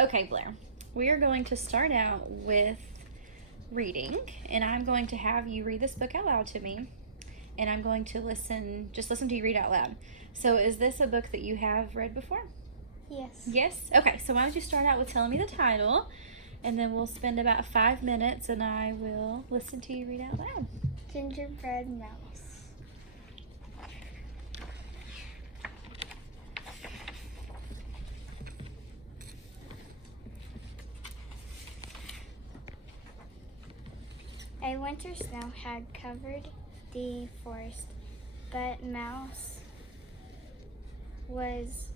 Okay, Blair, we are going to start out with reading, and I'm going to have you read this book out loud to me, and I'm going to just listen to you read out loud. So, is this a book that you have read before? Yes. Yes? Okay, so why don't you start out with telling me the title, and then we'll spend about 5 minutes, and I will listen to you read out loud. Gingerbread Mouse. A winter snow had covered the forest, but Mouse was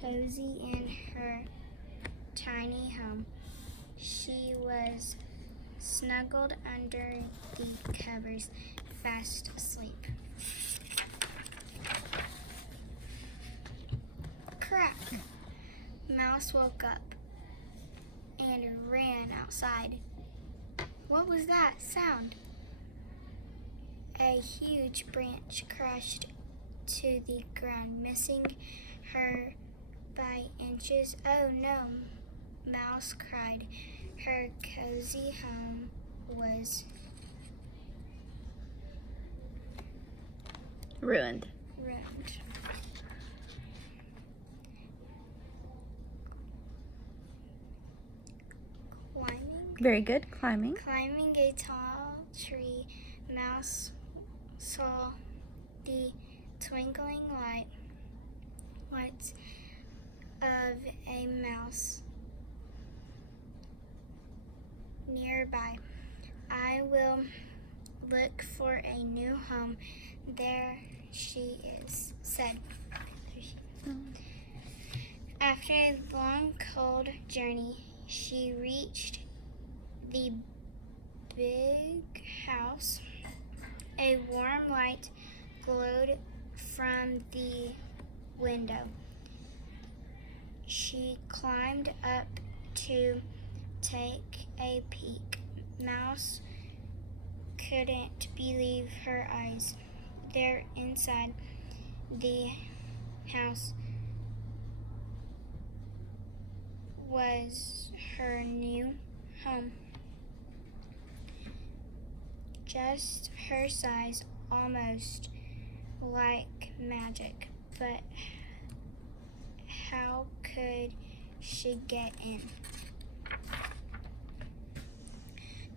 cozy in her tiny home. She was snuggled under the covers, fast asleep. Crack! Mouse woke up and ran outside. What was that sound? A huge branch crashed to the ground, missing her by inches. Oh no, Mouse cried. Her cozy home was Ruined. ruined. Very good. Climbing. Climbing a tall tree, Mouse saw the twinkling lights of a mouse nearby. I will look for a new home. There she is, said. After a long, cold journey, she reached the big house. A warm light glowed from the window. She climbed up to take a peek. Mouse couldn't believe her eyes. There inside the house was her new home. Just her size, almost like magic. But how could she get in?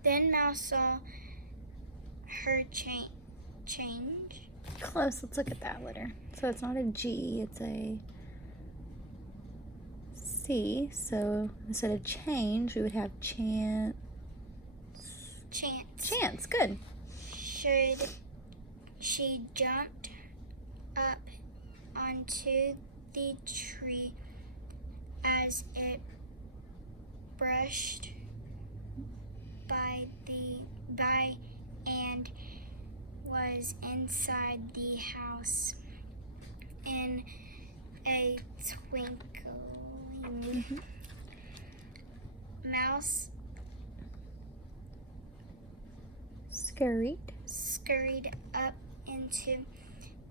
Then Mouse saw her change. Close. Let's look at that letter. So it's not a G, it's a C. So instead of change, we would have chance. Chance. Good. She jumped up onto the tree as it brushed by and was inside the house in a twinkling. Mouse scurried up into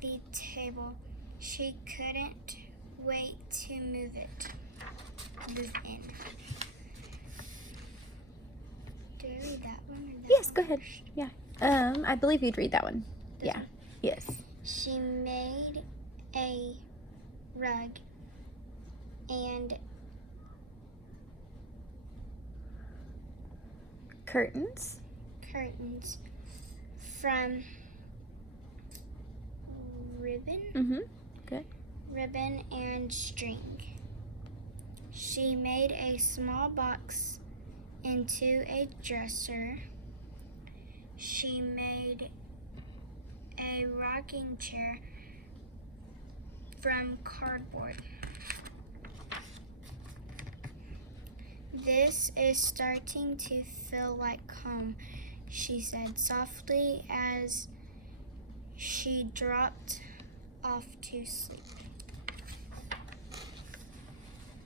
the table. She couldn't wait to move in. Do I read that one? Or that Yes, one go ahead. first? Yeah. I believe you'd read that one. This Yeah. one? Yes. She made a rug and Curtains. from ribbon Good. and string. She made a small box into a dresser. She made a rocking chair from cardboard. This is starting to feel like home, she said softly as she dropped off to sleep.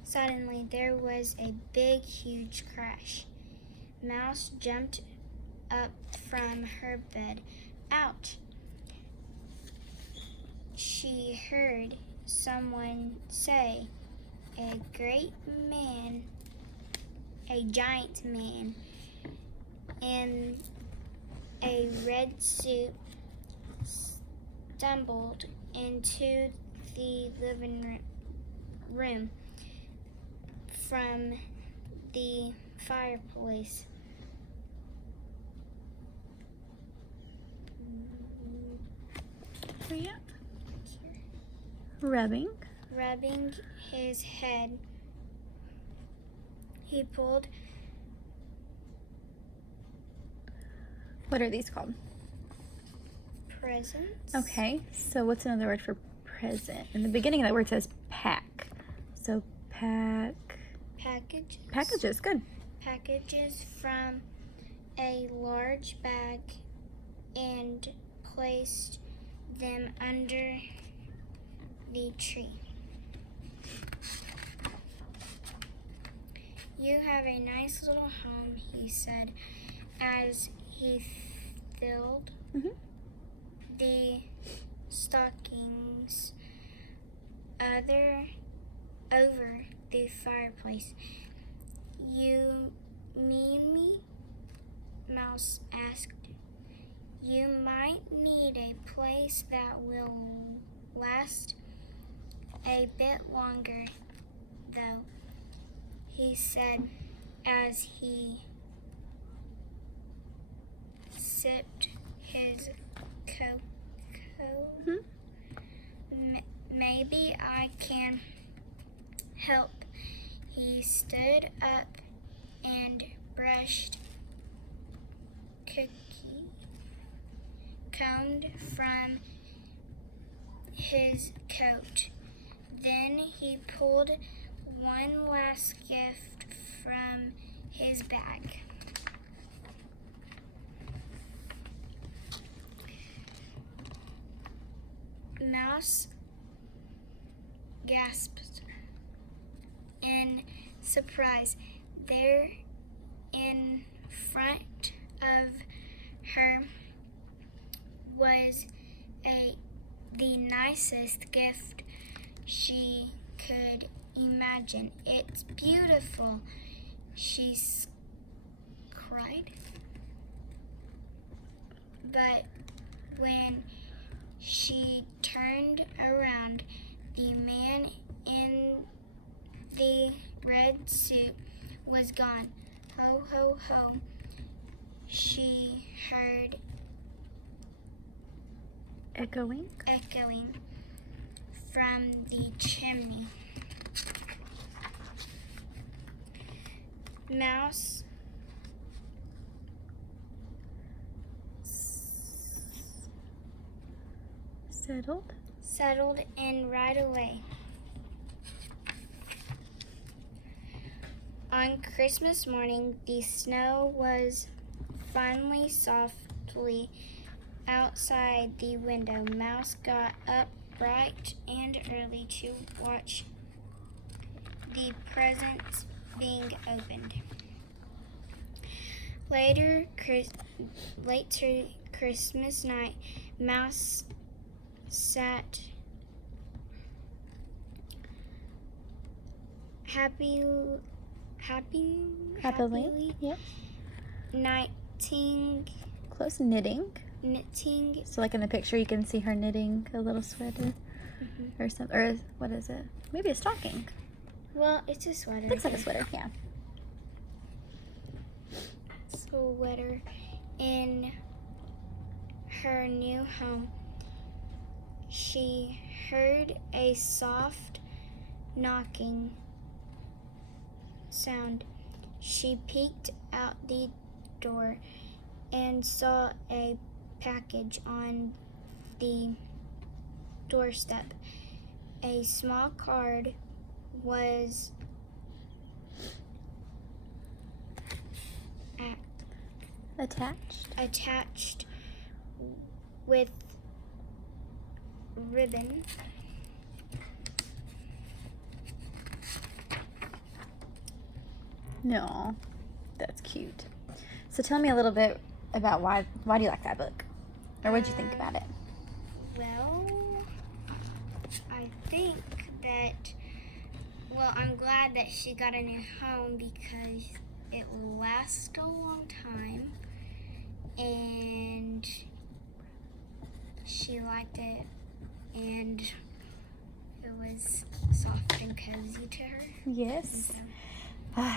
Suddenly, there was a big, huge crash. Mouse jumped up from her bed. Ouch! She heard someone say, a great man, a giant man, in a red suit stumbled into the living room from the fireplace. Yeah. Rubbing. Rubbing his head, he pulled. What are these called? Presents. Okay, so what's another word for present? In the beginning of that word says pack. So pack. Packages. Packages, good. Packages from a large bag and placed them under the tree. You have a nice little home, he said, as he filled the stockings over the fireplace. You mean me? Mouse asked. You might need a place that will last a bit longer, though, he said as he sipped his cocoa. Maybe I can help. He stood up and brushed combed from his coat. Then he pulled one last gift from his bag. Mouse gasped in surprise. There in front of her was the nicest gift she could imagine. It's beautiful, she cried. But when she turned around, the man in the red suit was gone. Ho, ho, ho, she heard Echoing from the chimney. Mouse settled in right away. On Christmas morning, the snow was finally softly outside the window. Mouse got up bright and early to watch the presents being opened. Later Christmas night, Mouse sat happily, yep. Knitting. So like in the picture you can see her knitting a little sweater or something, or what is it? Maybe a stocking. Well, it's a sweater. Looks like a sweater, yeah. Sweater in her new home. She heard a soft knocking sound. She peeked out the door and saw a package on the doorstep. A small card was attached with ribbon. No, that's cute. So tell me a little bit about why do you like that book? Or what did you think about it? Well, I think that Well, I'm glad that she got a new home because it will last a long time, and she liked it, and it was soft and cozy to her. Yes.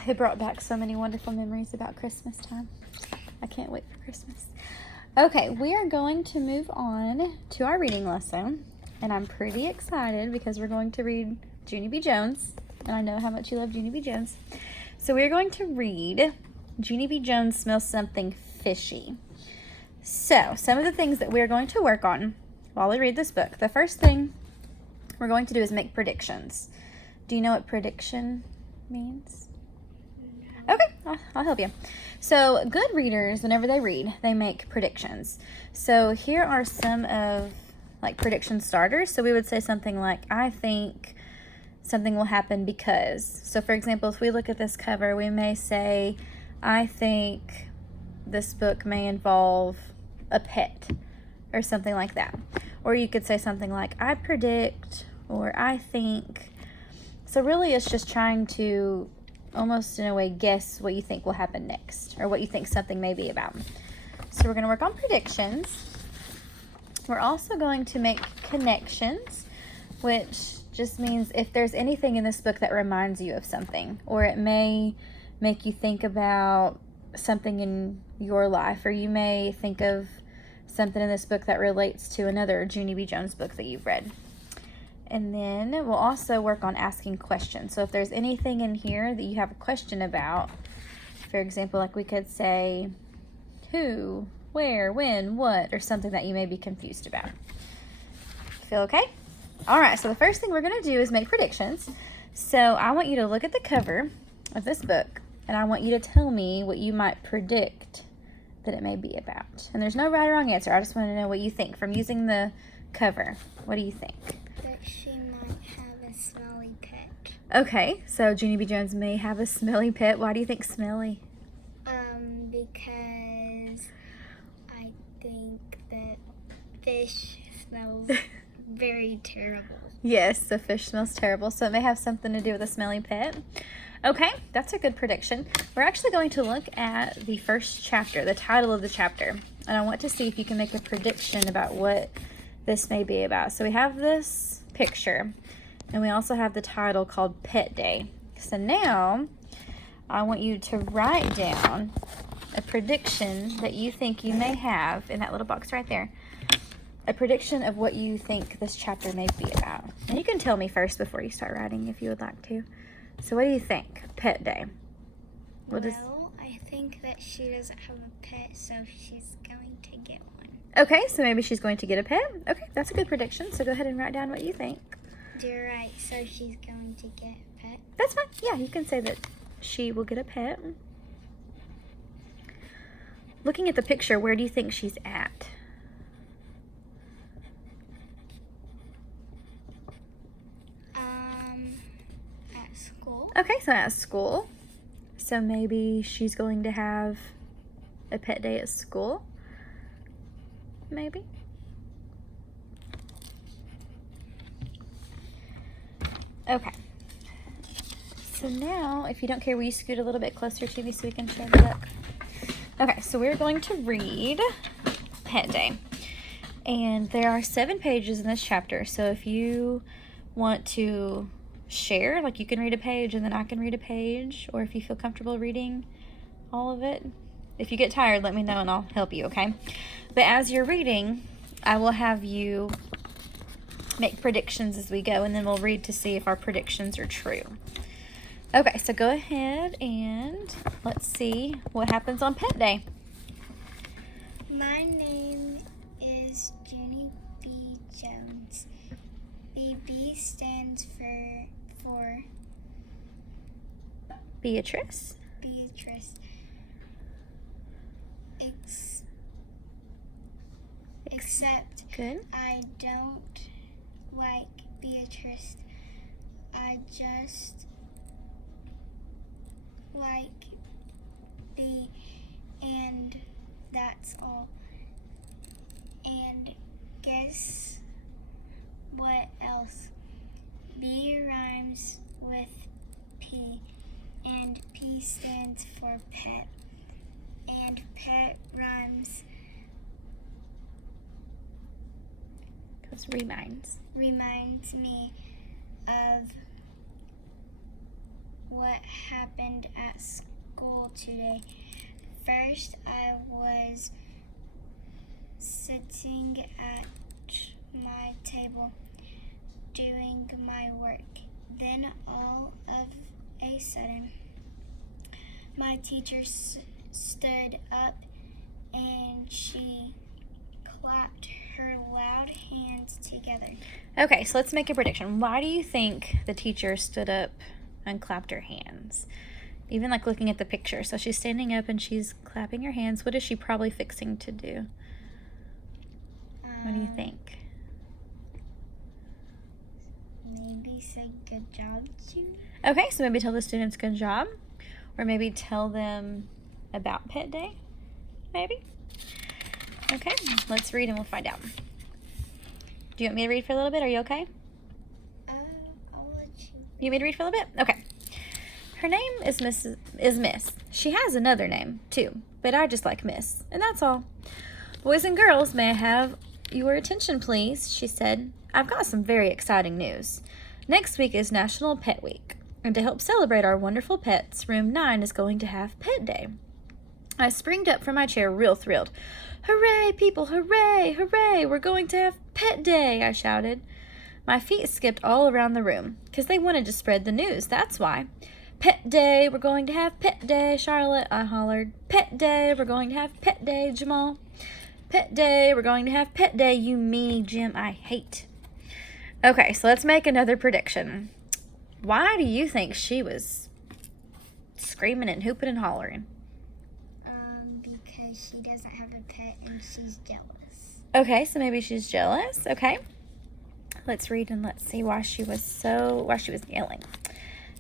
It brought back so many wonderful memories about Christmas time. I can't wait for Christmas. Okay, we are going to move on to our reading lesson, and I'm pretty excited because we're going to read Junie B. Jones, and I know how much you love Junie B. Jones. So we're going to read Junie B. Jones Smells Something Fishy. So, some of the things that we're going to work on while we read this book. The first thing we're going to do is make predictions. Do you know what prediction means? No. Okay, I'll help you. So, good readers, whenever they read, they make predictions. So, here are some of prediction starters. So, we would say something like, I think something will happen because. So, for example, if we look at this cover, we may say, I think this book may involve a pet or something like that. Or you could say something like, I predict, or I think. So, really, it's just trying to almost in a way guess what you think will happen next or what you think something may be about. So we're going to work on predictions. We're also going to make connections, which just means if there's anything in this book that reminds you of something, or it may make you think about something in your life, or you may think of something in this book that relates to another Junie B. Jones book that you've read. And then we'll also work on asking questions. So if there's anything in here that you have a question about, for example, like we could say who, where, when, what, or something that you may be confused about. Feel okay? All right, so the first thing we're going to do is make predictions. So I want you to look at the cover of this book, and I want you to tell me what you might predict that it may be about. And there's no right or wrong answer. I just want to know what you think from using the cover. What do you think? That she might have a smelly pet. Okay, so Junie B. Jones may have a smelly pet. Why do you think smelly? Because I think that fish smells very terrible. Yes, the fish smells terrible, so it may have something to do with a smelly pet. Okay, that's a good prediction. We're actually going to look at the first chapter, the title of the chapter, and I want to see if you can make a prediction about what this may be about. So we have this picture, and we also have the title called Pet Day. So now I want you to write down a prediction that you think you may have in that little box right there. A prediction of what you think this chapter may be about. And you can tell me first before you start writing if you would like to. So what do you think? Pet Day. I think that she doesn't have a pet, so she's going to get one. Okay, so maybe she's going to get a pet. Okay, that's a good prediction. So go ahead and write down what you think. You're right, so she's going to get a pet. That's fine. Yeah, you can say that she will get a pet. Looking at the picture, where do you think she's at? At school. Okay, so at school. So maybe she's going to have a pet day at school. Maybe. Okay. So now, if you don't care, will you scoot a little bit closer to me so we can show the book? Okay, so we're going to read Pet Day. And there are 7 pages in this chapter. So if you want to share, like you can read a page and then I can read a page, or if you feel comfortable reading all of it. If you get tired, let me know and I'll help you, okay? But as you're reading, I will have you make predictions as we go, and then we'll read to see if our predictions are true. Okay, so go ahead and let's see what happens on Pet Day. My name is Junie B. Jones. The B stands for Beatrice. Beatrice. Except Good. I don't like Beatrice. I just like B, and that's all. And guess what else? B rhymes with P stands for pet, and pet rhymes Because reminds me of what happened at school today. First, I was sitting at my table doing my work. Then all of a sudden, my teacher stood up and she clapped her loud hands together. Okay, so let's make a prediction. Why do you think the teacher stood up and clapped her hands? Even like looking at the picture. So she's standing up and she's clapping her hands. What is she probably fixing to do? What do you think? Maybe say good job to. Okay, so maybe tell the students good job. Or maybe tell them about Pet Day. Maybe. Okay, let's read and we'll find out. Do you want me to read for a little bit? Are you okay? I'll let you. You want me to read for a little bit? Okay. Her name is Miss. She has another name, too, but I just like Miss, and that's all. Boys and girls, may I have your attention, please? She said. I've got some very exciting news. Next week is National Pet Week, and to help celebrate our wonderful pets, Room 9 is going to have Pet Day. I springed up from my chair real thrilled. Hooray, people, hooray, hooray, we're going to have Pet Day, I shouted. My feet skipped all around the room, because they wanted to spread the news, that's why. Pet Day, we're going to have Pet Day, Charlotte, I hollered. Pet Day, we're going to have Pet Day, Jamal. Pet Day, we're going to have Pet Day, you meanie Jim I hate. Okay, so let's make another prediction. Why do you think she was screaming and hooping and hollering? Because she doesn't have a pet and she's jealous. Okay, so maybe she's jealous. Okay. Let's read and let's see why she was yelling.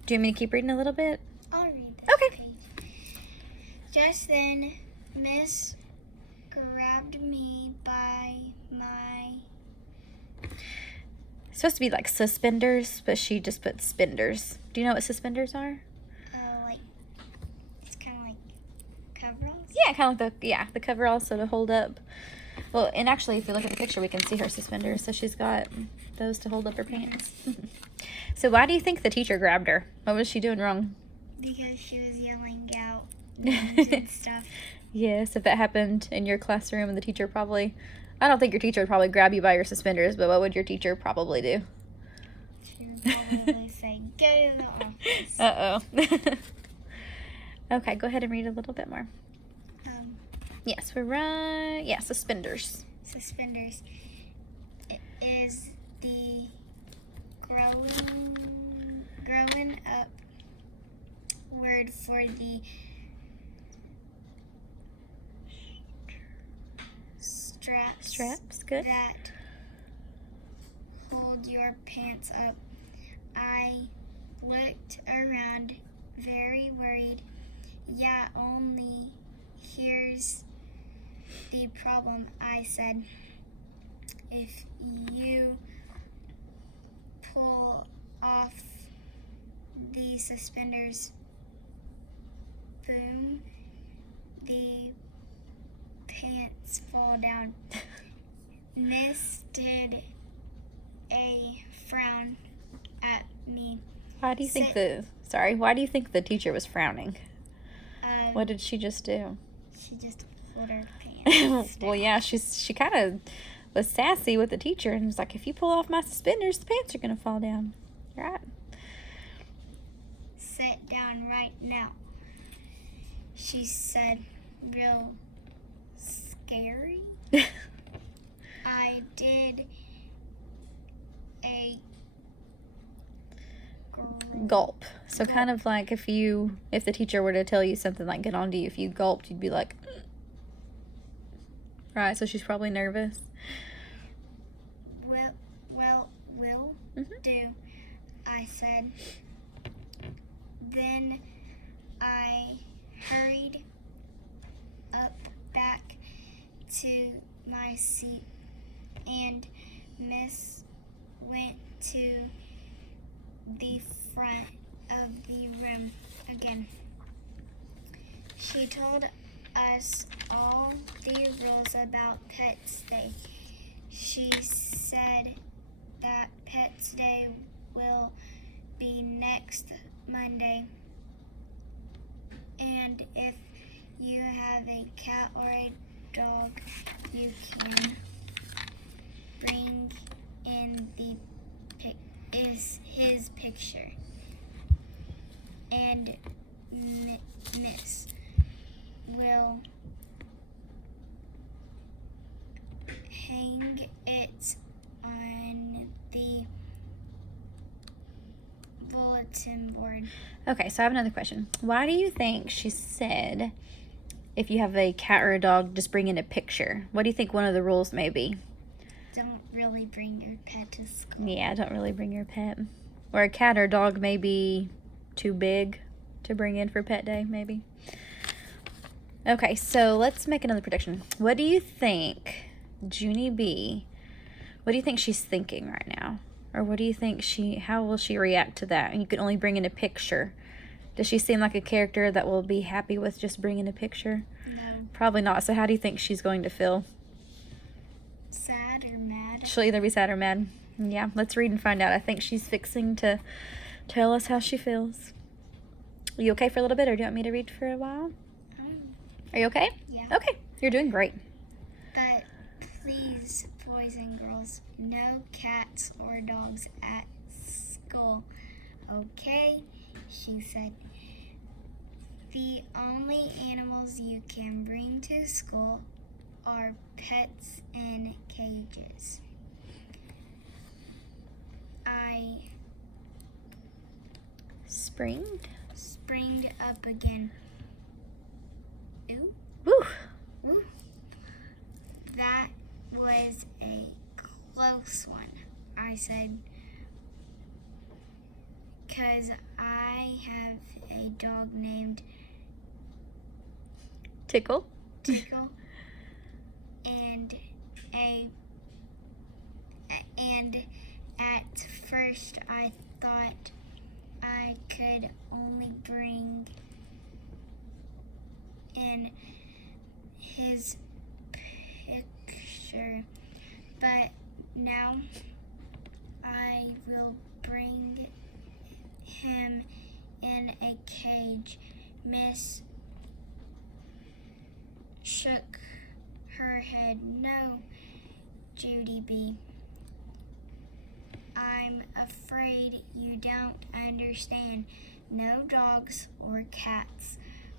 Do you want me to keep reading a little bit? I'll read this Okay. page. Just then, Miss grabbed me by my... It's supposed to be like suspenders, but she just put spinders. Do you know what suspenders are? It's kind of like coveralls. Yeah, kind of like the coveralls, so to hold up. Well, and actually, if you look at the picture, we can see her suspenders. So she's got those to hold up her pants. So why do you think the teacher grabbed her? What was she doing wrong? Because she was yelling out names and stuff. Yes, if that happened in your classroom, and the teacher probably... I don't think your teacher would probably grab you by your suspenders, but what would your teacher probably do? She would probably say, go to the office. Uh-oh. Okay, go ahead and read a little bit more. Yes, we're right. Yeah, suspenders. Suspenders. It is the growing up word for the straps Good. that hold your pants up. I looked around very worried. Yeah, only here's the problem, I said. If you pull off the suspenders, boom, the pants fall down. Miss did a frown at me. Why do you think the teacher was frowning? What did she just do? She just pulled her pants down. Well, yeah, she kind of was sassy with the teacher and was like, if you pull off my suspenders, the pants are going to fall down. Right. Sit down right now, she said, real scary. I did a gulp. So kind of like if the teacher were to tell you something like get on to you, if you gulped, you'd be like, right, so she's probably nervous. Will do, I said. Then I hurried up back to my seat and Miss went to the front of the room again. She told us all the rules about Pets Day. She said that Pets Day will be next Monday. And if you have a cat or a dog, you can bring in his picture. And Miss will hang it on the bulletin board. Okay, so I have another question. Why do you think she said if you have a cat or a dog, just bring in a picture? What do you think one of the rules may be? Don't really bring your pet to school. Yeah, don't really bring your pet. Or a cat or dog may be too big to bring in for pet day, maybe. Okay, so let's make another prediction. What do you think Junie B, what do you think she's thinking right now? Or what do you think how will she react to that? And you can only bring in a picture. Does she seem like a character that will be happy with just bringing a picture? No. Probably not. So how do you think she's going to feel? Sad or mad? She'll either be sad or mad. Yeah, let's read and find out. I think she's fixing to tell us how she feels. Are you okay for a little bit, or do you want me to read for a while? Are you okay? Yeah. Okay, you're doing great. But please, boys and girls, no cats or dogs at school. Okay? She said. The only animals you can bring to school are pets in cages. I Springed? springed up again. Ooh, Woo! ooh. That was a close one, I said. 'Cause I have a dog named Tickle? Tickle and at first I thought I could only bring in his picture, but now I will bring him in a cage. Miss shook her head. No, Judy B. I'm afraid you don't understand. No dogs or cats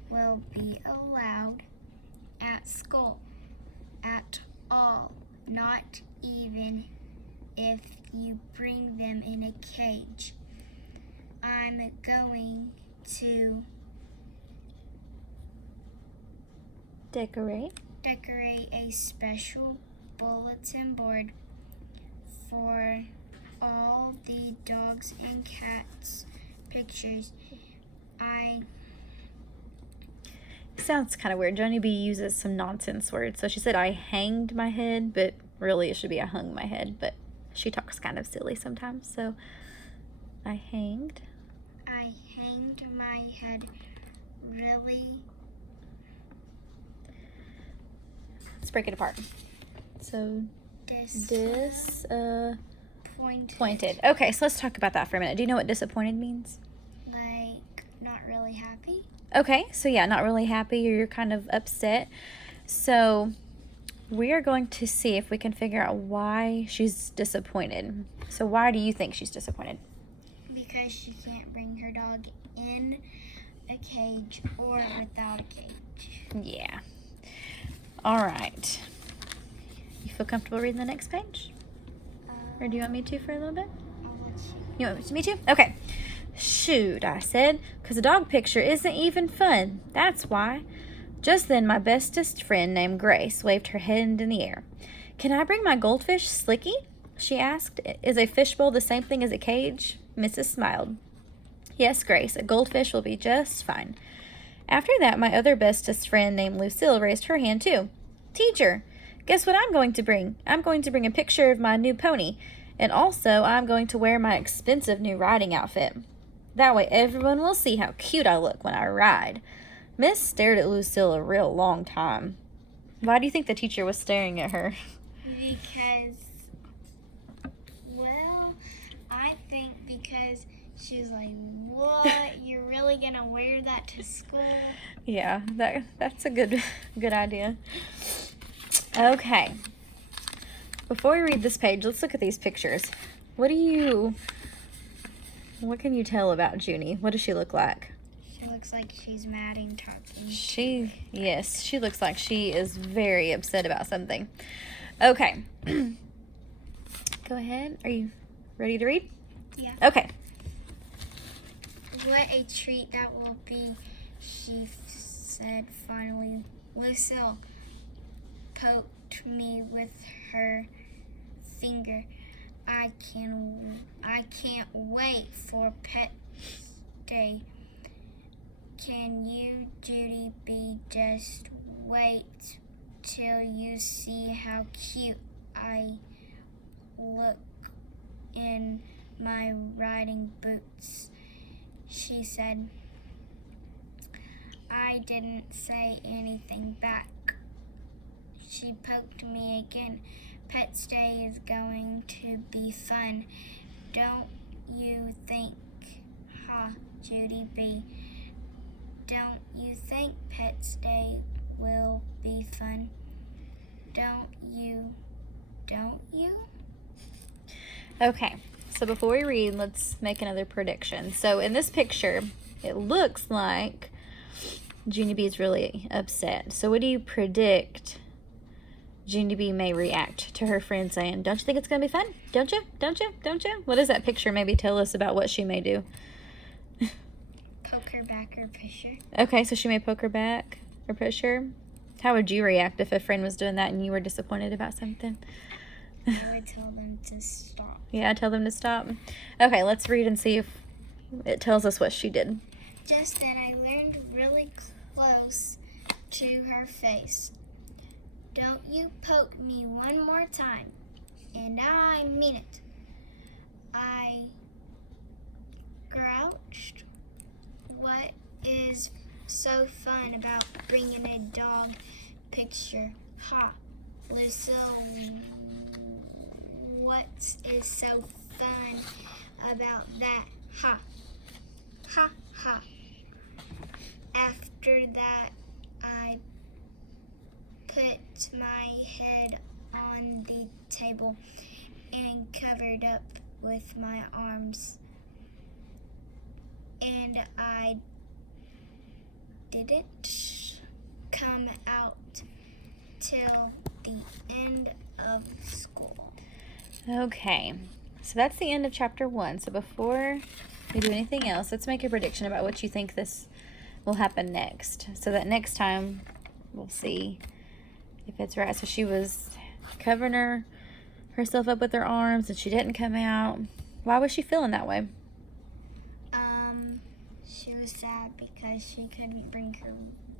will be allowed at school at all, not even if you bring them in a cage. I'm going to Decorate a special bulletin board for all the dogs and cats pictures. Sounds kind of weird. Johnny B uses some nonsense words. So she said, I hanged my head, but really it should be I hung my head. But she talks kind of silly sometimes. So I hanged my head. Really? Let's break it apart. So disappointed. Okay, so let's talk about that for a minute. Do you know what disappointed means? Like not really happy? Okay, so yeah, not really happy, or you're kind of upset. So we are going to see if we can figure out why she's disappointed. So why do you think she's disappointed? Because she can't bring her dog in a cage or without a cage. Yeah. All right. You feel comfortable reading the next page? Or do you want me to for a little bit? I'll let You want me to? Okay. Shoot, I said, 'cause a dog picture isn't even fun. That's why. Just then, my bestest friend named Grace waved her hand in the air. Can I bring my goldfish, Slicky? She asked. Is a fishbowl the same thing as a cage? Mrs. smiled. Yes, Grace, a goldfish will be just fine. After that, my other bestest friend named Lucille raised her hand too. Teacher, guess what I'm going to bring? I'm going to bring a picture of my new pony, and also I'm going to wear my expensive new riding outfit. That way everyone will see how cute I look when I ride. Miss stared at Lucille a real long time. Why do you think the teacher was staring at her? Because, well, I think because she was like, what? You're really going to wear that to school? Yeah, that's a good idea. Okay. Before we read this page, let's look at these pictures. What can you tell about Junie? What does she look like? She looks like she's mad and talking. Yes, she looks like she is very upset about something. Okay. Go ahead. Are you ready to read? Yeah. Okay. What a treat that will be, she said finally. Lucille poked me with her finger. I can't wait for Pet Day. Can you, Judy B, just wait till you see how cute I look in my riding boots, she said. I didn't say anything back. She poked me again. Pets Day is going to be fun, don't you think, Judy B? Don't you think Pets Day will be fun? Don't you? Okay, so before we read, let's make another prediction. So in this picture, it looks like Junie B is really upset. So what do you predict Junie B may react to her friend saying, don't you think it's going to be fun? Don't you? Don't you? Don't you? What does that picture maybe tell us about what she may do? Poke her back or push her. Okay, so she may poke her back or push her. How would you react if a friend was doing that and you were disappointed about something? I would tell them to stop. Yeah, tell them to stop. Okay, let's read and see if it tells us what she did. Just then I leaned really close to her face. Don't you poke me one more time, and I mean it. I grouched. What is so fun about bringing a dog picture? Lucille, what is so fun about that? Ha. After that, I put my head on the table and covered up with my arms. And I didn't come out till the end of school. Okay, so that's the end of chapter 1. So before we do anything else, let's make a prediction about what you think this will happen next. So that next time we'll see if it's right. So she was covering herself up with her arms and she didn't come out. Why was she feeling that way? She was sad because she couldn't bring her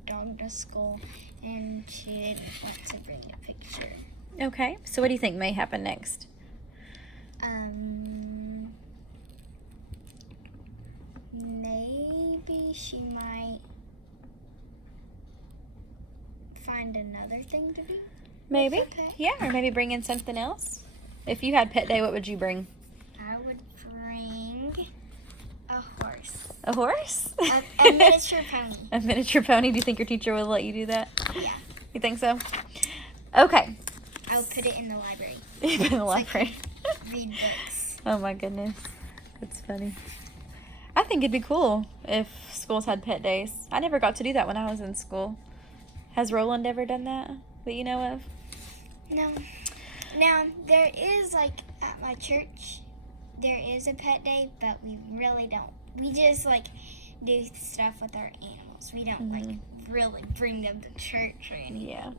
dog to school and she didn't want to bring a picture. Okay, so what do you think may happen next? Maybe she might find another thing to do. Maybe. Okay. Yeah, or maybe bring in something else. If you had pet day, what would you bring? I would bring a horse. A horse? A miniature pony. A miniature pony? Do you think your teacher would let you do that? Yeah. You think so? Okay. I would put it in the library. In the library. Read books. Oh my goodness. That's funny. I think it'd be cool if schools had pet days. I never got to do that when I was in school. Has Roland ever done that you know of? No. Now, there is, like, at my church, there is a pet day, but we really don't. We just, like, do stuff with our animals. We don't, like, really bring them to church or anything. Yeah.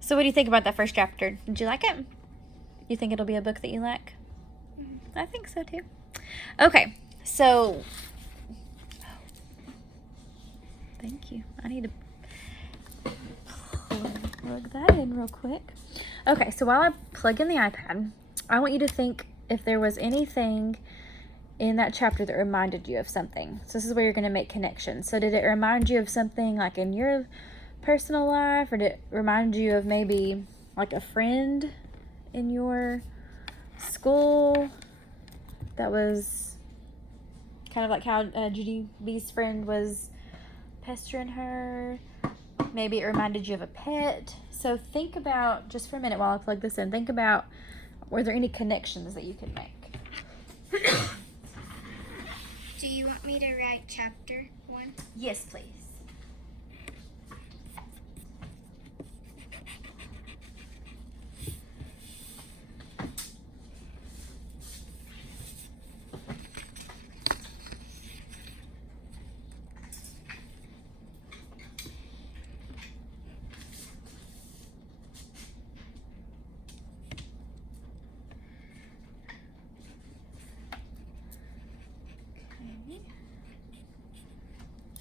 So what do you think about that first chapter? Did you like it? You think it'll be a book that you like? Mm-hmm. I think so, too. Okay. So, thank you. I need to plug that in real quick. Okay, so while I plug in the iPad, I want you to think if there was anything in that chapter that reminded you of something. So this is where you're going to make connections. So did it remind you of something like in your personal life, or did it remind you of maybe like a friend in your school that was kind of like how Judy B's friend was pestering her? Maybe it reminded you of a pet. So think about, just for a minute while I plug this in, think about, were there any connections that you could make? Do you want me to write chapter 1? Yes, please.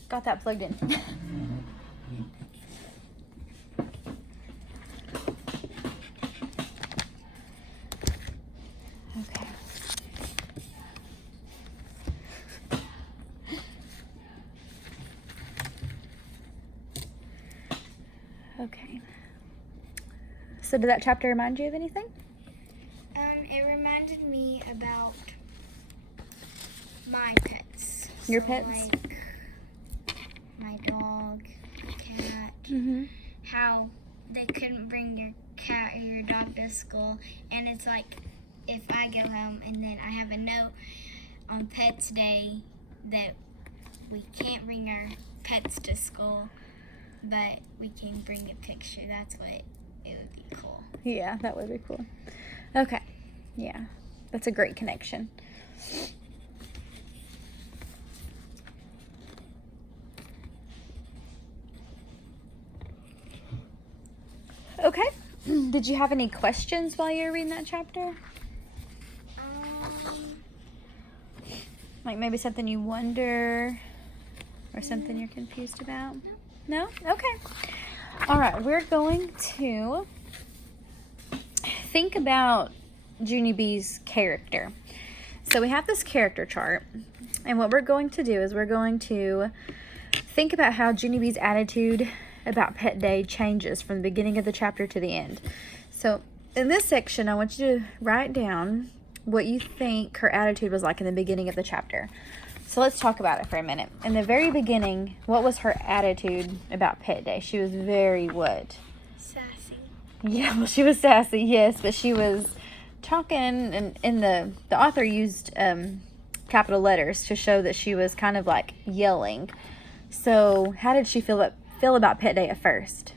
Got that plugged in. Okay. Okay. So did that chapter remind you of anything? It reminded me about my pets. Your So, pets? Like my dog, cat. Mm-hmm. How they couldn't bring your cat or your dog to school, and it's like if I go home and then I have a note on Pets Day that we can't bring our pets to school, but we can bring a picture. That's what it would be cool. Yeah, that would be cool. Okay. Yeah, that's a great connection. Okay. Did you have any questions while you were reading that chapter? Like maybe something you wonder or something you're confused about? No? Okay. All right, we're going to think about Junie B's character. So we have this character chart, and what we're going to do is we're going to think about how Junie B's attitude about Pet Day changes from the beginning of the chapter to the end. So in this section, I want you to write down what you think her attitude was like in the beginning of the chapter. So let's talk about it for a minute. In the very beginning, what was her attitude about Pet Day? She was very what? Sassy. Yeah, well, she was sassy, yes, but she was talking, and the author used capital letters to show that she was kind of like yelling. So how did she feel about Pet Day at first?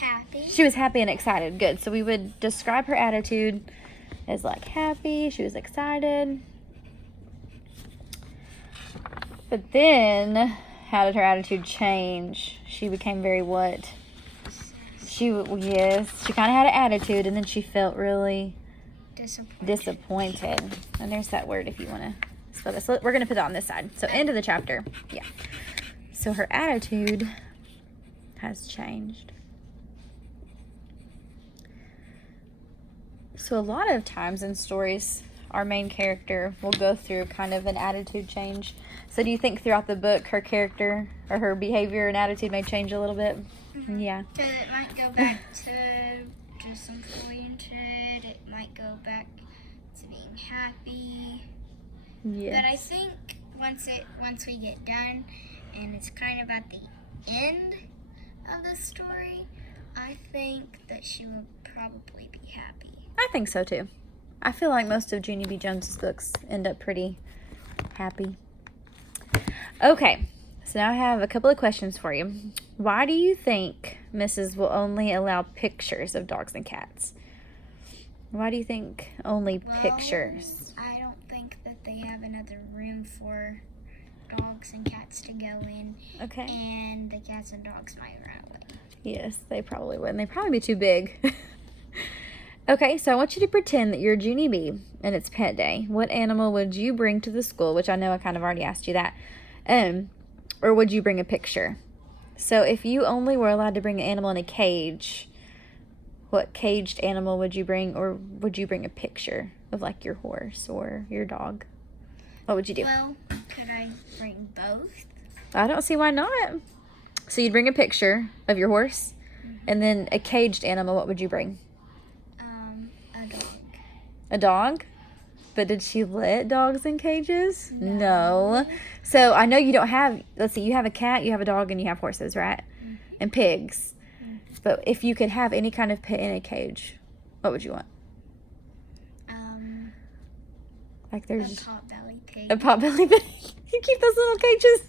Happy. She was happy and excited. Good. So we would describe her attitude as like happy. She was excited. But then, how did her attitude change? She became very what? Yes, she kind of had an attitude, and then she felt really disappointed. And there's that word if you want to spell this. So we're going to put it on this side. So end of the chapter. Yeah. So her attitude has changed. So a lot of times in stories, our main character will go through kind of an attitude change. So do you think throughout the book her character or her behavior and attitude may change a little bit? Mm-hmm. Yeah. So it might go back to disappointed. It might go back to being happy. Yeah. But I think once we get done and it's kind of at the end of the story, I think that she will probably be happy. I think so too. I feel like most of Junie B. Jones's books end up pretty happy. Okay, so now I have a couple of questions for you. Why do you think Mrs. will only allow pictures of dogs and cats? Why do you think only pictures? I don't think that they have another room for dogs and cats to go in. Okay. And the cats and dogs might run away. Yes, they probably would. And they'd probably be too big. Okay, so I want you to pretend that you're Junie B and it's Pet Day. What animal would you bring to the school? Which I know I kind of already asked you that. Or would you bring a picture? So if you only were allowed to bring an animal in a cage, what caged animal would you bring? Or would you bring a picture of like your horse or your dog? What would you do? Well, could I bring both? I don't see why not. So you'd bring a picture of your horse, and then a caged animal. What would you bring? A dog. A dog? But did she let dogs in cages? No. So I know you don't have, let's see, you have a cat, you have a dog, and you have horses, right? And pigs. But if you could have any kind of pet in a cage, what would you want? Like there's A potbelly pig. a potbelly pig. You keep those little cages?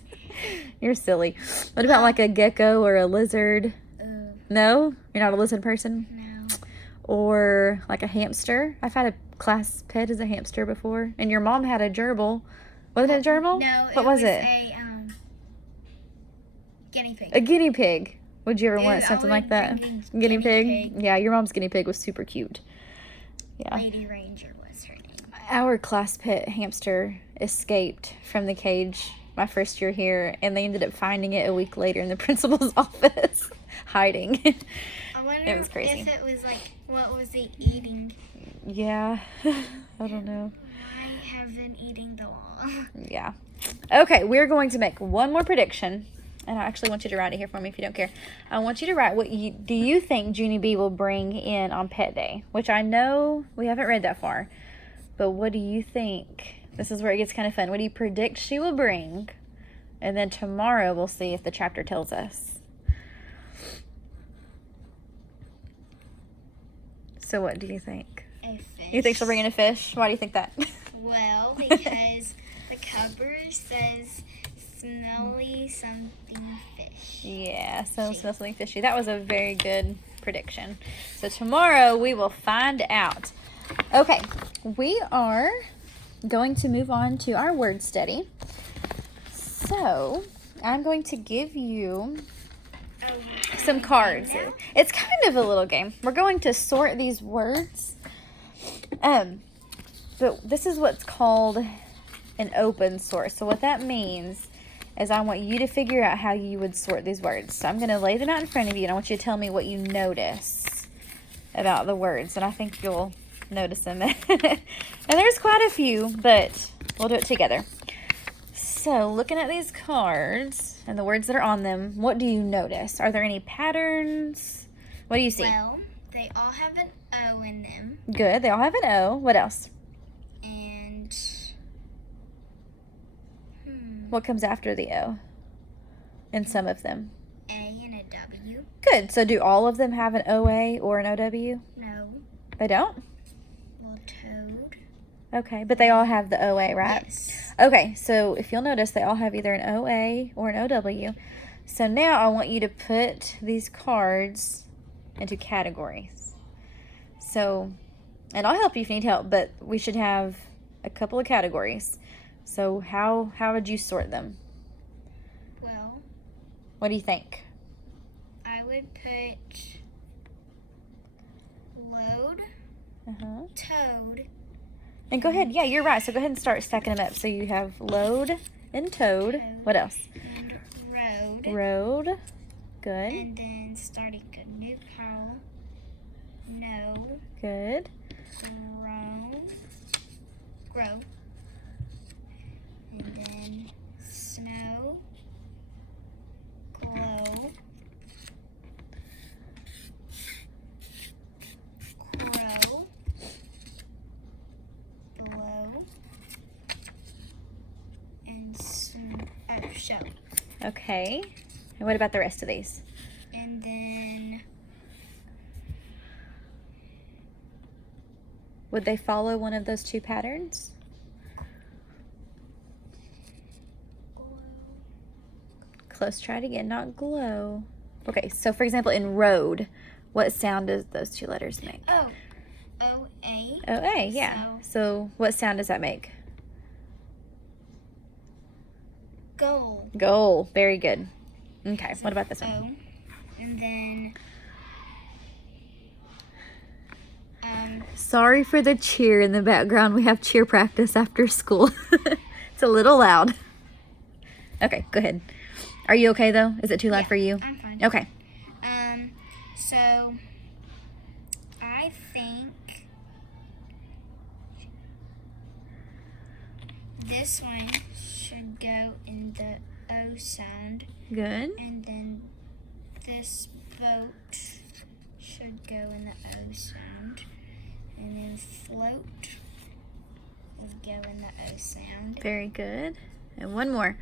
You're silly. What about like a gecko or a lizard? No? You're not a lizard person? No. Or like a hamster? I've had a class pet as a hamster before. And your mom had a gerbil. Was it a gerbil? No. What was it? A guinea pig. A guinea pig. Would you ever Dude, want I something would like that? bring a Guinea guinea pig? pig. Yeah, your mom's guinea pig was super cute. Yeah. Lady Ranger was her name. Our class pet hamster escaped from the cage my first year here, and they ended up finding it a week later in the principal's office, hiding. I wonder It was crazy. if it was like, what was it eating? Yeah, I don't know. I have been eating the law. Yeah. Okay, we're going to make one more prediction, and I actually want you to write it here for me if you don't care. I want you to write what do you think Junie B will bring in on Pet Day, which I know we haven't read that far, but what do you think? This is where it gets kind of fun. What do you predict she will bring? And then tomorrow we'll see if the chapter tells us. So what do you think? A fish. You think she'll bring in a fish? Why do you think that? Well, because the cover says smelly something fish. Yeah, so it smells something fishy. That was a very good prediction. So tomorrow we will find out. Okay, we are going to move on to our word study. So I'm going to give you some cards. It's kind of a little game. We're going to sort these words. But this is what's called an open sort. So what that means is I want you to figure out how you would sort these words. So I'm going to lay them out in front of you, and I want you to tell me what you notice about the words. And I think you'll notice them. And there's quite a few, but we'll do it together. So looking at these cards and the words that are on them, what do you notice? Are there any patterns? What do you see? Well, they all have an O in them. Good. They all have an O. What else? And What comes after the O in some of them? A and a W. Good. So do all of them have an OA or an OW? No. They don't? Well, toad. Okay, but they all have the OA, right? Yes. Okay, so if you'll notice, they all have either an OA or an OW. So now I want you to put these cards into categories. So, and I'll help you if you need help, but we should have a couple of categories. So how would you sort them? Well, What do you think? I would put load, Uh-huh. toad, And go ahead. Yeah, you're right. So go ahead and start stacking them up. So you have load and toad. What else? and road. Road. Good. And then starting a new pile. No. Good. Grow. And then snow. Glow. Crow. Blow. And show. Okay. And what about the rest of these? And then Would they follow one of those two patterns? glow. Close. Try it again. Not glow. Okay. So for example, in road, what sound does those two letters make? Oh. O-A. OA. Yeah. So what sound does that make? Goal. Goal. Very good. Okay. What about this one? O. And then Sorry for the cheer in the background. We have cheer practice after school. It's a little loud. Okay, go ahead. Are you okay though? Is it too loud yeah, for you? I'm fine. Okay. So I think this one should go in the O sound. Good. And then this boat should go in the O sound. And then float would go in the O sound. Very good. And one more.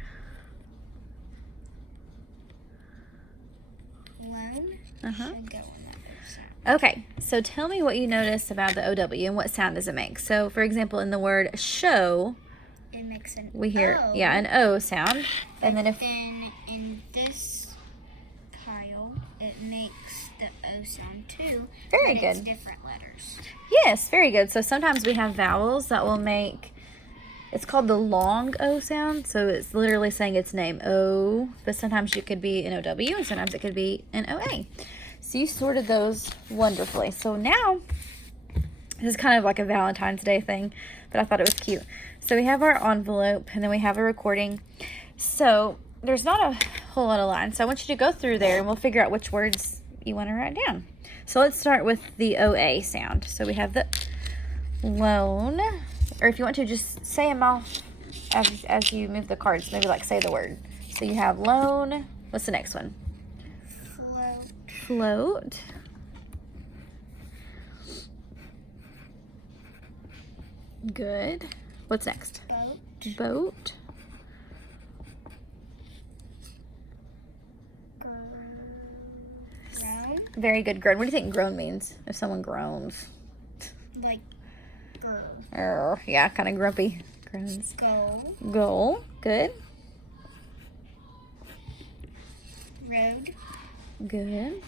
Loan Uh-huh. should go in the O sound. Okay, so tell me what you notice about the OW and what sound does it make. So, for example, in the word show, It makes an we hear, O. yeah, an O sound. And then if, Then in this pile, it makes the O sound too. Very but It's good. different letters. yes, very good. So sometimes we have vowels that will make, it's called the long O sound. So it's literally saying its name, O, but sometimes it could be an OW and sometimes it could be an OA. So you sorted those wonderfully. So now, this is kind of like a Valentine's Day thing, but I thought it was cute. So we have our envelope and then we have a recording. So there's not a whole lot of lines. So I want you to go through there and we'll figure out which words you want to write down. So let's start with the OA sound. So we have the loan, or if you want to just say them off as you move the cards, maybe like say the word. So you have loan. What's the next one? Float. Float. Good. What's next? Boat. Boat. Grown. Very good. Groan. What do you think groan means? If someone groans. Like girl. Yeah, kind of grumpy. Groans. Goal. Goal. Good. Road. Good.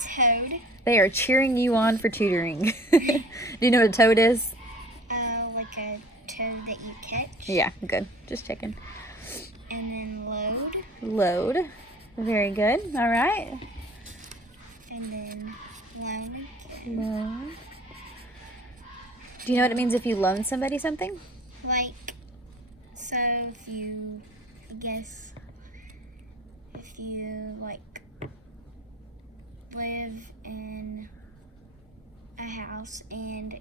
Toad. They are cheering you on for tutoring. Do you know what a toad is? Like a toad that you catch. Yeah, good. Just checking. And then load. Load. Very good. All right. And then loan. Loan. Do you know what it means if you loan somebody something? Like, so if you, I guess, if you like live in a house and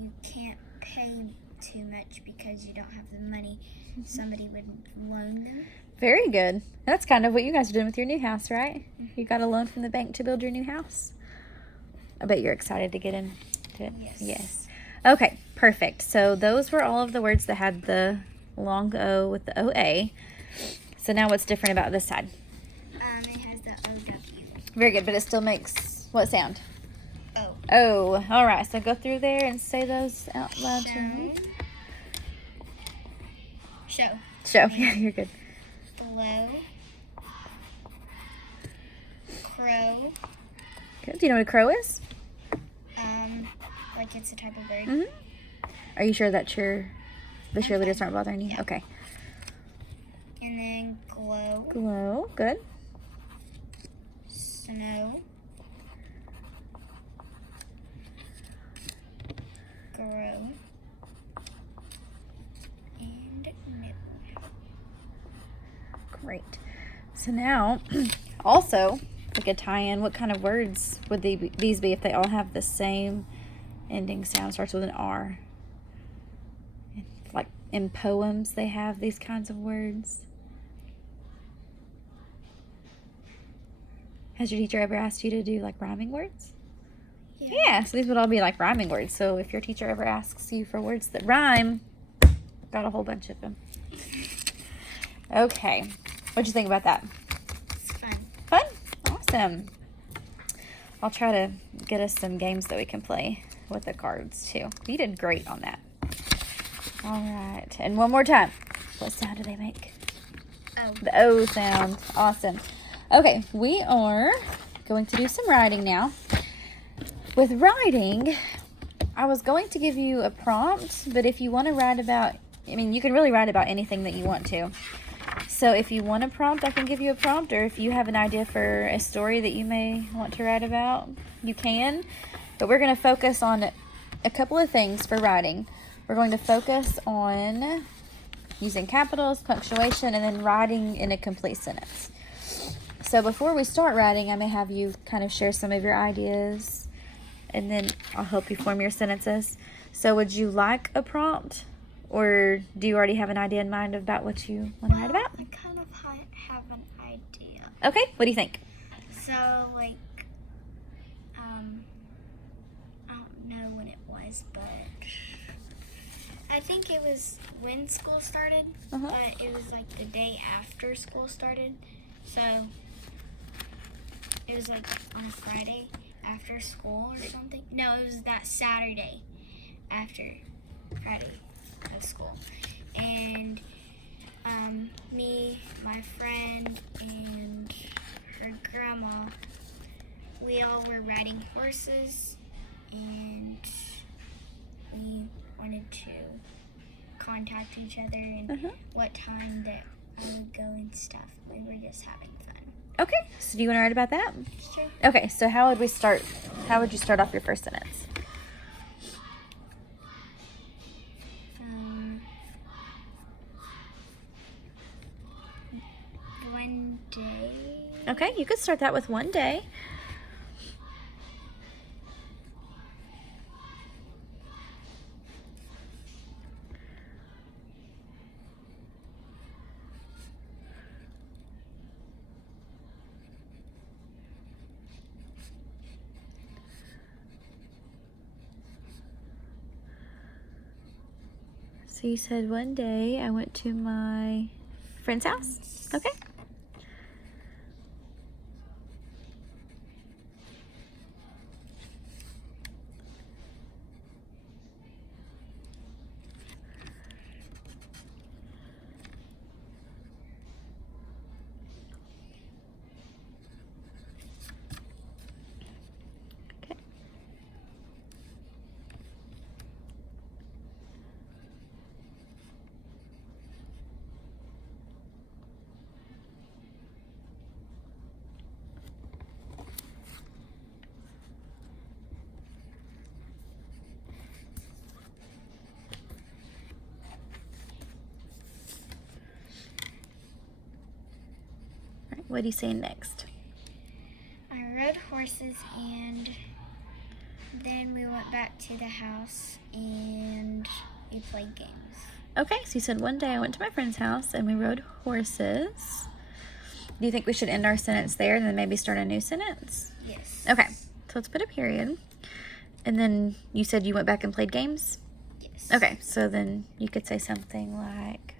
you can't pay too much because you don't have the money, somebody would loan them. Very good. That's kind of what you guys are doing with your new house, right? You got a loan from the bank to build your new house. I bet you're excited to get into it. Yes. Okay, perfect. So those were all of the words that had the long O with the OA. So now what's different about this side? It has the OW. Very good, but it still makes what sound? O. Oh, all right. So go through there and say those out loud to me. Show. Show. Yeah, you're good. Blow. Crow. Good. Do you know what a crow is? Like it's a type of bird. Mm-hmm. Are you sure that the cheerleaders aren't bothering you? Yeah. Okay. And then glow. Glow. Good. Snow. Grow. And nibble. Great. So now, also, like a tie-in, what kind of words would these be if they all have the same ending sound? Starts with an R. Like in poems, they have these kinds of words. Has your teacher ever asked you to do like rhyming words? Yeah, so these would all be like rhyming words. So if your teacher ever asks you for words that rhyme, got a whole bunch of them. Okay. What'd you think about that? It's fun. Fun? Awesome. I'll try to get us some games that we can play with the cards too. You did great on that. All right. And one more time. What sound do they make? Oh. The O sound. Awesome. Okay, we are going to do some writing now. With writing, I was going to give you a prompt, but if you want to write about, you can really write about anything that you want to. So if you want a prompt, I can give you a prompt, or if you have an idea for a story that you may want to write about, you can. But we're going to focus on a couple of things for writing. We're going to focus on using capitals, punctuation, and then writing in a complete sentence. So before we start writing, I'm going to have you kind of share some of your ideas, and then I'll help you form your sentences. So would you like a prompt, or do you already have an idea in mind about what you want to write about? I kind of have an idea. Okay, what do you think? So, like, I don't know when it was, but I think it was when school started, but it was like the day after school started. So, it was like on a Friday after school or something. No, it was that Saturday after Friday of school. And me, my friend, and her grandma, we all were riding horses, and we wanted to contact each other and what time that I would go and stuff. We were just having fun. Okay, so do you want to write about that? Sure. Okay, so how would you start off your first sentence? One day. Okay, you could start that with one day. So you said one day I went to my friend's house? Okay. What are you saying next? I rode horses, and then we went back to the house and we played games. Okay, so you said one day I went to my friend's house and we rode horses. Do you think we should end our sentence there and then maybe start a new sentence? Yes. Okay, so let's put a period. And then you said you went back and played games? Yes. Okay, so then you could say something like,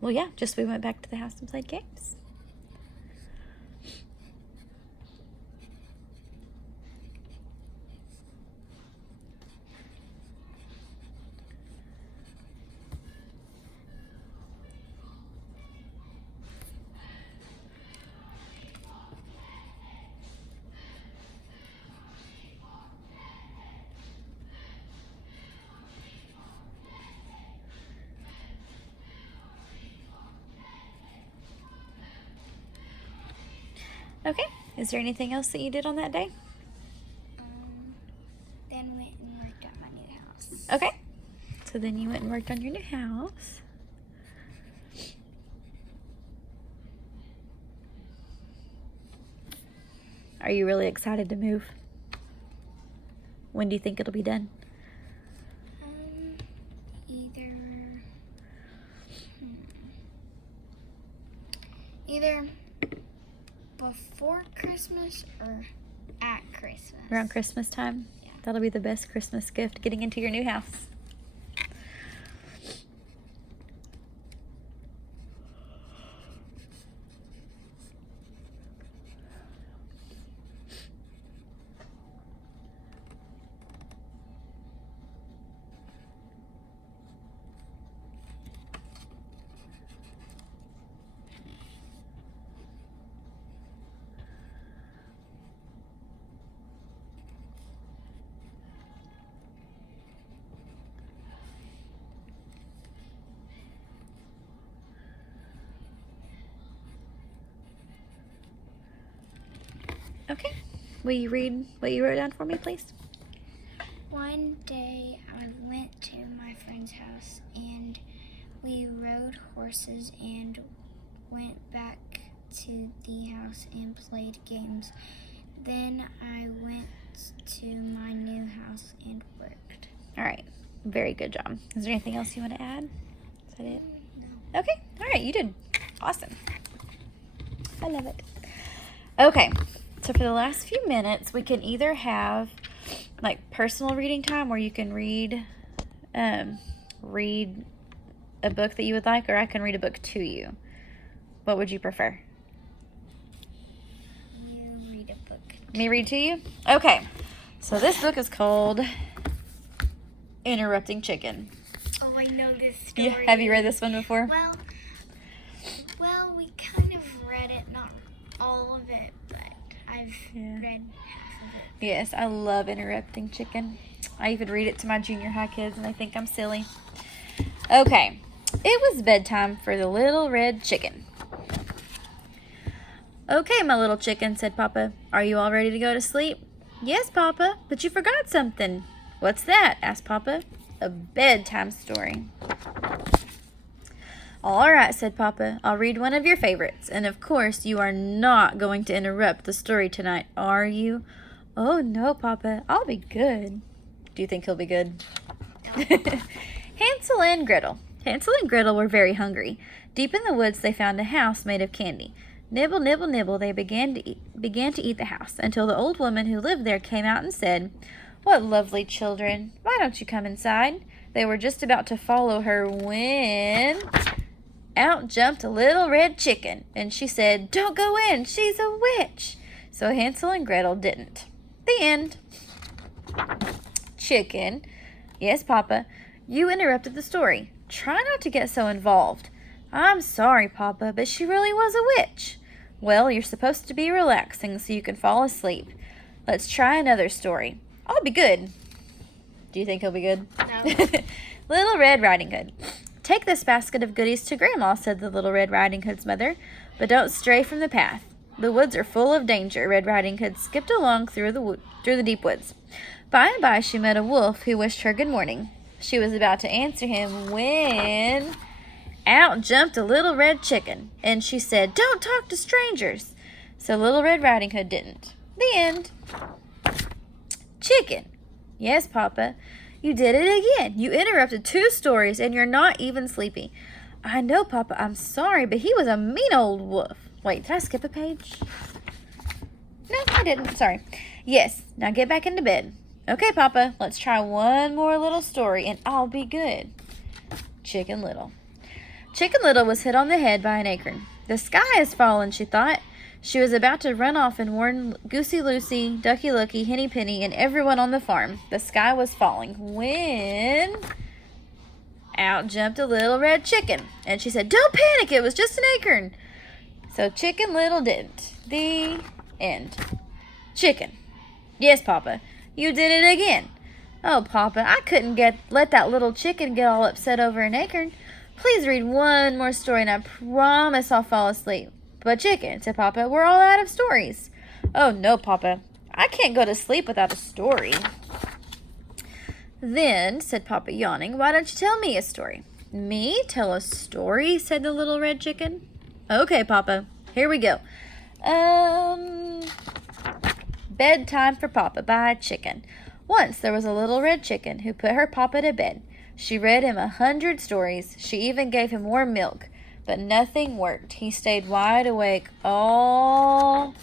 well, yeah, just we went back to the house and played games. Okay, is there anything else that you did on that day? Then went and worked at my new house. Okay, so then you went and worked on your new house. Are you really excited to move? When do you think it'll be done? Either before Christmas or at Christmas. Around Christmas time? Yeah. That'll be the best Christmas gift, getting into your new house. Okay. Will you read what you wrote down for me, please? One day I went to my friend's house and we rode horses and went back to the house and played games. Then I went to my new house and worked. All right. Very good job. Is there anything else you want to add? Is that it? No. Okay. All right. You did awesome. I love it. Okay. So for the last few minutes, we can either have like personal reading time where you can read a book that you would like, or I can read a book to you. What would you prefer? You read a book. Me read to you? Okay. So this book is called Interrupting Chicken. Oh, I know this story. Yeah. Have you read this one before? Well, we kind of read it, not all of it, but I've read half of it. Yes, I love Interrupting Chicken. I even read it to my junior high kids, and they think I'm silly. Okay. It was bedtime for the little red chicken. Okay, my little chicken, said Papa. Are you all ready to go to sleep? Yes, Papa, but you forgot something. What's that? Asked Papa. A bedtime story. All right, said Papa. I'll read one of your favorites. And of course, you are not going to interrupt the story tonight, are you? Oh, no, Papa. I'll be good. Do you think he'll be good? No. Hansel and Gretel. Hansel and Gretel were very hungry. Deep in the woods, they found a house made of candy. Nibble, nibble, nibble, they began to eat the house, until the old woman who lived there came out and said, What lovely children! Why don't you come inside? They were just about to follow her when out jumped a little red chicken, and she said, Don't go in, she's a witch. So Hansel and Gretel didn't. The end. Chicken. Yes, Papa. You interrupted the story. Try not to get so involved. I'm sorry, Papa, but she really was a witch. Well, you're supposed to be relaxing so you can fall asleep. Let's try another story. I'll be good. Do you think he'll be good? No. Little Red Riding Hood. Take this basket of goodies to Grandma, said the Little Red Riding Hood's mother, but don't stray from the path. The woods are full of danger. Red Riding Hood skipped along through the deep woods. By and by she met a wolf who wished her good morning. She was about to answer him when out jumped a little red chicken, and she said, Don't talk to strangers. So Little Red Riding Hood didn't. The end. Chicken. Yes, Papa. You did it again. You interrupted 2 stories, and you're not even sleepy. I know, Papa. I'm sorry, but he was a mean old wolf. Wait, did I skip a page? No, I didn't. Sorry. Yes, now get back into bed. Okay, Papa, let's try one more little story, and I'll be good. Chicken Little. Chicken Little was hit on the head by an acorn. The sky has fallen, she thought. She was about to run off and warn Goosey Lucy, Ducky Looky, Henny Penny, and everyone on the farm. The sky was falling when out jumped a little red chicken. And she said, Don't panic, it was just an acorn. So Chicken Little didn't. The end. Chicken. Yes, Papa. You did it again. Oh, Papa, I couldn't let that little chicken get all upset over an acorn. Please read one more story, and I promise I'll fall asleep. But Chicken, said Papa, we're all out of stories. Oh, no, Papa. I can't go to sleep without a story. Then, said Papa, yawning, why don't you tell me a story? Me? Tell a story? Said the little red chicken. Okay, Papa. Here we go. Bedtime for Papa by Chicken. Once there was a little red chicken who put her Papa to bed. She read him 100 stories. She even gave him warm milk. But nothing worked. He stayed wide awake all...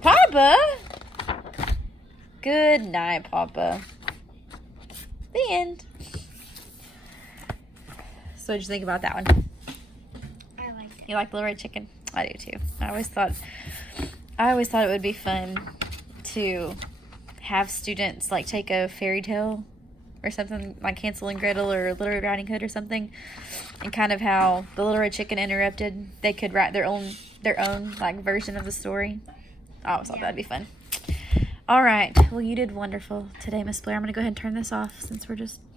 Papa! Good night, Papa. The end. So what'd you think about that one? I liked it. You like Little Red Chicken? I do too. I always thought it would be fun to have students like take a fairy tale or something like Hansel and Gretel or Little Red Riding Hood or something, and kind of how the Little Red Chicken interrupted. They could write their own like version of the story. I always thought that'd be fun. All right. Well, you did wonderful today, Miss Blair. I'm gonna go ahead and turn this off since we're just